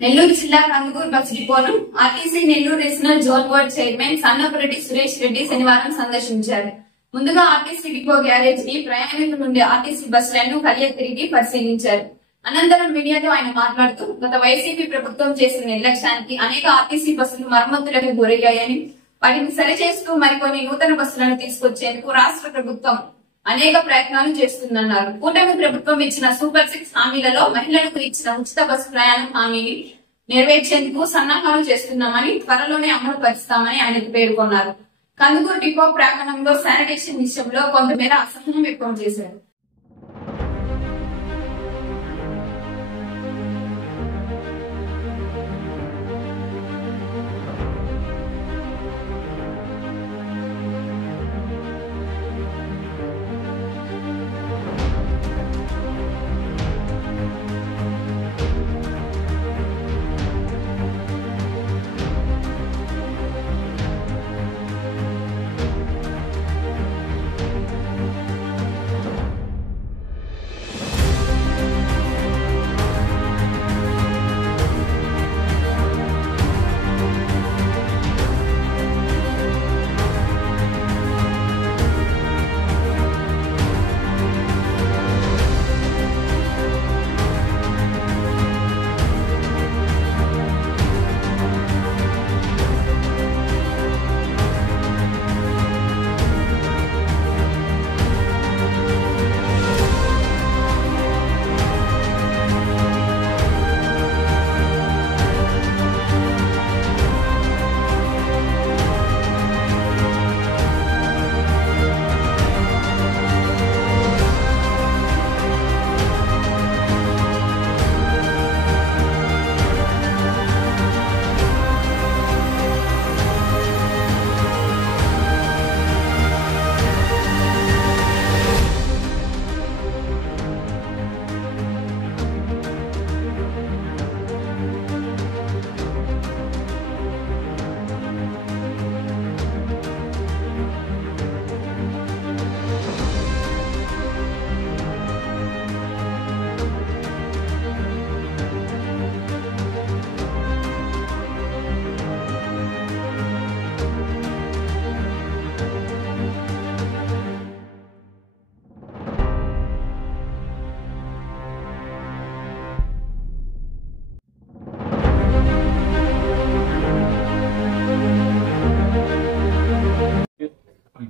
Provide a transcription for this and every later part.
నెల్లూరు జిల్లా కందుకూరు బస్ డిపోను RTC Nellore regional zone board chairman Sannapureddy Suresh Reddy శనివారం సందర్శించారు. ముందుగా ఆర్టీసీ డిపో గ్యారేజ్ ని ప్రయాణికుల నుండి ఆర్టీసీ బస్ స్టాండ్ కలియ తిరిగి పరిశీలించారు. అనంతరం మీడియాతో ఆయన మాట్లాడుతూ గత వైసీపీ ప్రభుత్వం చేసిన నిర్లక్ష్యానికి అనేక ఆర్టీసీ బస్సులు మరమ్మతులకు గురయ్యాయని, వాటిని సరిచేస్తూ మరికొన్ని నూతన బస్సులను తీసుకొచ్చేందుకు రాష్ట్ర ప్రభుత్వం అనేక ప్రయత్నాలు చేస్తుందన్నారు. కూటమి ప్రభుత్వం ఇచ్చిన సూపర్ 6 హామీలలో మహిళలకు ఇచ్చిన ఉచిత బస్సు ప్రయాణం హామీని నెరవేర్చేందుకు సన్నాహాలు చేస్తున్నామని, త్వరలోనే అమలు పరుస్తామని ఆయన పేర్కొన్నారు. కందుకూరు డిపో ప్రాంగణంలో శానిటేషన్ విషయంలో కొంతమేర అసహనం వ్యక్తం చేశారు.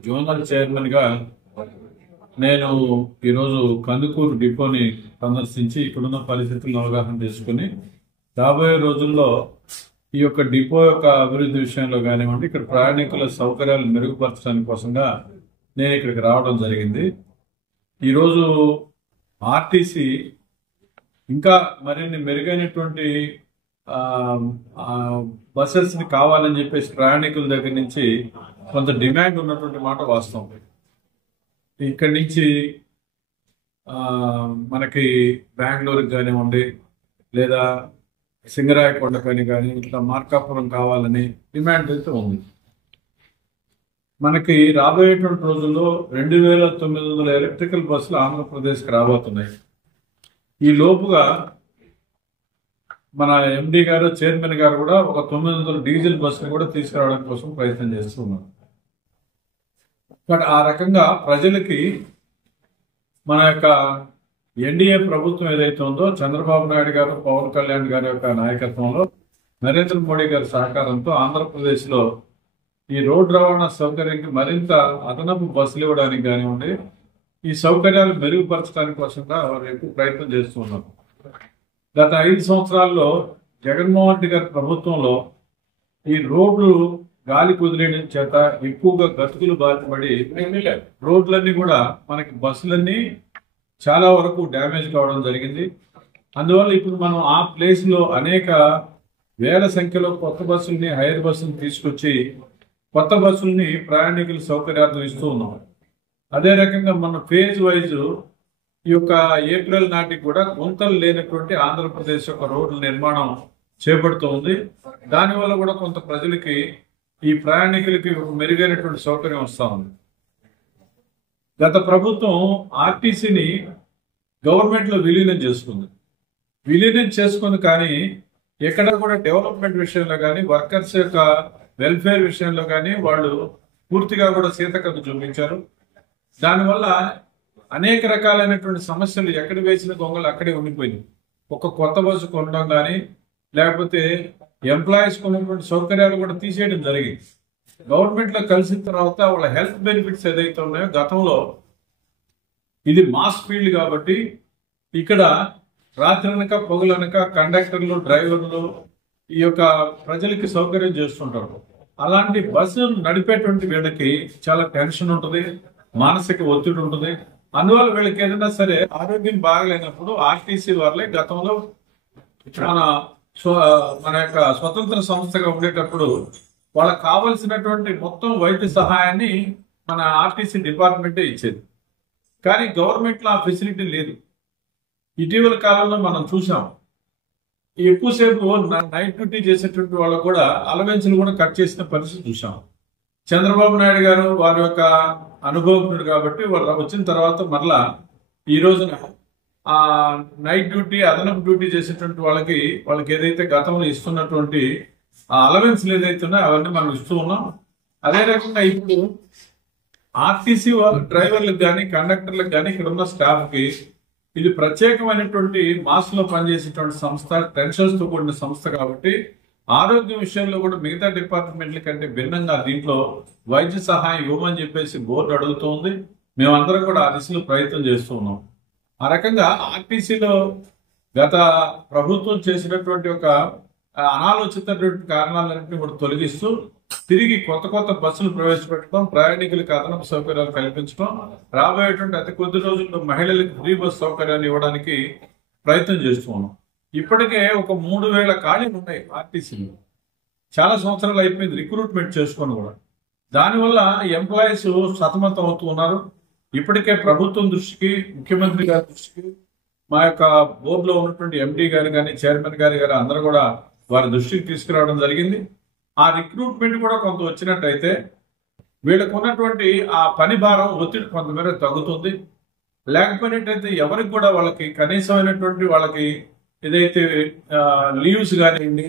జోనల్ చైర్మన్ గా నేను ఈరోజు కందుకూరు డిపోని సందర్శించి ఇక్కడున్న పరిస్థితులను అవగాహన చేసుకుని రాబోయే రోజుల్లో ఈ యొక్క డిపో యొక్క అభివృద్ధి విషయంలో కానివ్వండి, ఇక్కడ ప్రయాణికుల సౌకర్యాలు మెరుగుపరచడానికి కోసంగా నేను ఇక్కడికి రావడం జరిగింది. ఈరోజు ఆర్టీసీ ఇంకా మరిన్ని మెరుగైనటువంటి బస్సెస్ ని కావాలని చెప్పేసి ప్రయాణికుల దగ్గర నుంచి కొంత డిమాండ్ ఉన్నటువంటి మాట వాస్తవం. ఇక్కడి నుంచి మనకి బెంగళూరుకి కానివ్వండి, లేదా సింగరాయకొండ కానీ ఇట్లా మార్కాపురం కావాలని డిమాండ్ అయితే ఉంది. మనకి రాబోయేటువంటి రోజుల్లో 2900 ఎలక్ట్రికల్ బస్సులు ఆంధ్రప్రదేశ్కి రాబోతున్నాయి. ఈ లోపుగా మన ఎండి గారు, చైర్మన్ గారు కూడా ఒక 900 డీజిల్ బస్సులు కూడా తీసుకురావడం కోసం ప్రయత్నం చేస్తున్నారు. బట్ ఆ రకంగా ప్రజలకి మన యొక్క ఎన్డీఏ ప్రభుత్వం ఏదైతే ఉందో, చంద్రబాబు నాయుడు గారు, పవన్ కళ్యాణ్ గారి యొక్క నాయకత్వంలో, నరేంద్ర మోడీ గారి సహకారంతో ఆంధ్రప్రదేశ్లో ఈ రోడ్డు రవాణా సౌకర్యానికి మరింత అదనపు బస్సులు ఇవ్వడానికి కానివ్వండి, ఈ సౌకర్యాలు మెరుగుపరచడానికి కోసంగా వారు ఎక్కువ ప్రయత్నం చేస్తున్నారు. గత 5 సంవత్సరాల్లో జగన్మోహన్ రెడ్డి గారి ప్రభుత్వంలో ఈ రోడ్లు గాలి కుదిరేయడం చేత ఎక్కువగా గతుకులు బాధపడి రోడ్లన్నీ కూడా మనకి బస్సులన్నీ చాలా వరకు డ్యామేజ్ కావడం జరిగింది. అందువల్ల ఇప్పుడు మనం ఆ ప్లేస్ లో అనేక వేల సంఖ్యలో కొత్త బస్సుల్ని, హైర్ బస్సులు తీసుకొచ్చి కొత్త బస్సుల్ని ప్రయాణికుల సౌకర్యార్థం ఇస్తూ ఉన్నాం. అదే రకంగా మన ఫేజ్ వైజ్ ఈ యొక్క ఏప్రిల్ నాటికి కూడా గుంతలు లేనటువంటి ఆంధ్రప్రదేశ్ యొక్క రోడ్ల నిర్మాణం చేపడుతూ ఉంది. దానివల్ల కూడా కొంత ప్రజలకి, ఈ ప్రయాణికులకి మెరుగైనటువంటి సౌకర్యం వస్తూ ఉంది. గత ప్రభుత్వం ఆర్టీసీని గవర్నమెంట్ లో విలీనం చేసుకుంది. విలీనం చేసుకుంది కానీ ఎక్కడ కూడా డెవలప్మెంట్ విషయంలో కానీ వర్కర్స్ యొక్క వెల్ఫేర్ విషయంలో కానీ వాళ్ళు పూర్తిగా కూడా సీతకన్ను చూపించారు. దానివల్ల అనేక రకాలైనటువంటి సమస్యలు ఎక్కడ వేసిన గొంగలు అక్కడే ఉండిపోయింది. ఒక కొత్త బస్సు కొనడం కానీ లేకపోతే ఎంప్లాయీస్ కొన్నటువంటి సౌకర్యాలు కూడా తీసేయడం జరిగింది. గవర్నమెంట్ లో కలిసిన తర్వాత వాళ్ళ హెల్త్ బెనిఫిట్స్ ఏదైతే ఉన్నాయో గతంలో ఇది మాస్ ఫీల్డ్ కాబట్టి ఇక్కడ రాత్రనక పగులనక కండక్టర్లు డ్రైవర్లు ఈ యొక్క ప్రజలకి సౌకర్యం చేస్తుంటారు. అలాంటి బస్సు నడిపేటువంటి వీళ్ళకి చాలా టెన్షన్ ఉంటుంది, మానసిక ఒత్తిడి ఉంటుంది. అందువల్ల వీళ్ళకి ఏదైనా సరే ఆరోగ్యం బాగలేనప్పుడు ఆర్టీసీ వాళ్ళే గతంలో మన యొక్క స్వతంత్ర సంస్థగా ఉండేటప్పుడు వాళ్ళకి కావలసినటువంటి మొత్తం వైద్య సహాయాన్ని మన ఆర్టీసీ డిపార్ట్మెంటే ఇచ్చేది. కానీ గవర్నమెంట్ లో ఆ ఫెసిలిటీ లేదు. ఇటీవల కాలంలో మనం చూసాం, ఎక్కువసేపు నైట్ డ్యూటీ చేసేటువంటి వాళ్ళకు కూడా అలవెన్స్లు కూడా కట్ చేసిన పరిస్థితి చూసాం. చంద్రబాబు నాయుడు గారు వారి యొక్క అనుభవజ్ఞుడు కాబట్టి వాళ్ళు వచ్చిన తర్వాత మరలా ఈ రోజున ఆ నైట్ డ్యూటీ అదనపు డ్యూటీ చేసేటువంటి వాళ్ళకి ఏదైతే గతంలో ఇస్తున్నటువంటి ఆ అలవెన్స్లు ఏదైతే ఉన్నాయో అవన్నీ మనం ఇస్తూ ఉన్నాం. అదే రకంగా ఇప్పుడు ఆర్టీసీ డ్రైవర్లకు కానీ కండక్టర్లకు కానీ ఇక్కడ ఉన్న స్టాఫ్ కి ఇది ప్రత్యేకమైనటువంటి మాస్ లో పనిచేసేటువంటి సంస్థ, టెన్షన్స్ తో కూడిన సంస్థ కాబట్టి ఆరోగ్య విషయంలో కూడా మిగతా డిపార్ట్మెంట్ల కంటే భిన్నంగా దీంట్లో వైద్య సహాయం ఇవ్వమని చెప్పేసి బోర్డు అడుగుతోంది. మేమందరం కూడా ఆ దిశలో ప్రయత్నం చేస్తూ ఉన్నాం. ఆ రకంగా ఆర్టీసీలో గత ప్రభుత్వం చేసినటువంటి ఒక అనాలోచితటువంటి కారణాలన్నింటినీ కూడా తొలగిస్తూ తిరిగి కొత్త కొత్త బస్సులు ప్రవేశపెట్టడం, ప్రయాణికులకు అదనపు సౌకర్యాలు కల్పించడం, రాబోయేటువంటి అతి కొద్ది రోజుల్లో మహిళలకు ఫ్రీ బస్ సౌకర్యాన్ని ఇవ్వడానికి ప్రయత్నం చేస్తూ ఉన్నాం. ఇప్పటికే ఒక 3000 ఖాళీలు ఉన్నాయి ఆర్టీసీలో. చాలా సంవత్సరాలు అయిపోయింది రిక్రూట్మెంట్ చేసుకొని కూడా. దానివల్ల ఎంప్లాయీస్ సతమతం అవుతూ ఉన్నారు. ఇప్పటికే ప్రభుత్వం దృష్టికి, ముఖ్యమంత్రి గారి దృష్టికి, మా యొక్క బోర్డులో ఉన్నటువంటి ఎండీ గారు కానీ చైర్మన్ గారు అందరూ కూడా వారి దృష్టికి తీసుకురావడం జరిగింది. ఆ రిక్రూట్మెంట్ కూడా కొంత వచ్చినట్టయితే వీళ్ళకు ఉన్నటువంటి ఆ పని భారం, ఒత్తిడి కొంతమేర తగ్గుతుంది. లేకపోయినట్టయితే ఎవరికి కూడా వాళ్ళకి కనీసమైనటువంటి వాళ్ళకి ఏదైతే లీవ్స్ కానివ్వండి,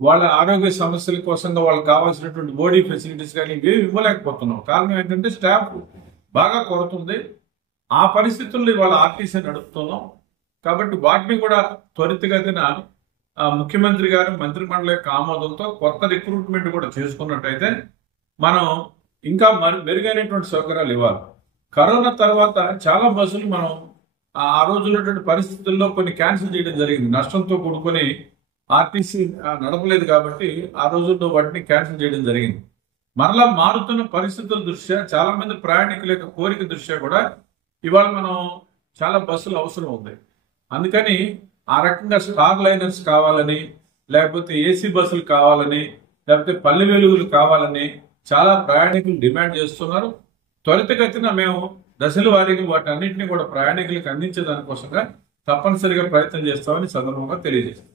వాళ్ళ ఆరోగ్య సమస్యల కోసంగా వాళ్ళకి కావాల్సినటువంటి బాడీ ఫెసిలిటీస్ కానీ ఇవి ఇవ్వలేకపోతున్నాం. కారణం ఏంటంటే స్టాఫ్ బాగా కొరతుంది. ఆ పరిస్థితుల్లో వాళ్ళ ఆర్టీసీ నడుపుతున్నాం. కాబట్టి వాటిని కూడా త్వరితగతిన ముఖ్యమంత్రి గారు మంత్రి మండలి యొక్క ఆమోదంతో కొత్త రిక్రూట్మెంట్ కూడా చేసుకున్నట్టయితే మనం ఇంకా మెరుగైనటువంటి సౌకర్యాలు ఇవ్వాలి. కరోనా తర్వాత చాలా బస్సులు మనం ఆ రోజు ఉన్నటువంటి పరిస్థితుల్లో కొన్ని క్యాన్సిల్ చేయడం జరిగింది. నష్టంతో కూడుకొని ఆర్టీసీ నడపలేదు కాబట్టి ఆ రోజుల్లో వాటిని క్యాన్సిల్ చేయడం జరిగింది. మరలా మారుతున్న పరిస్థితుల దృష్ట్యా చాలా మంది ప్రయాణికుల యొక్క కోరిక దృష్ట్యా కూడా ఇవాళ మనం చాలా బస్సులు అవసరం ఉంది. అందుకని ఆ రకంగా స్టార్ లైనర్స్ కావాలని, లేకపోతే ఏసీ బస్సులు కావాలని, లేకపోతే పల్లె వెలుగులు కావాలని చాలా ప్రయాణికులు డిమాండ్ చేస్తున్నారు. త్వరితగతిన మేము దశల వారీగా వాటి అన్నింటినీ కూడా ప్రయాణికులకు అందించే దానికోసంగా తప్పనిసరిగా ప్రయత్నం చేస్తామని సందర్భంగా తెలియజేస్తాం.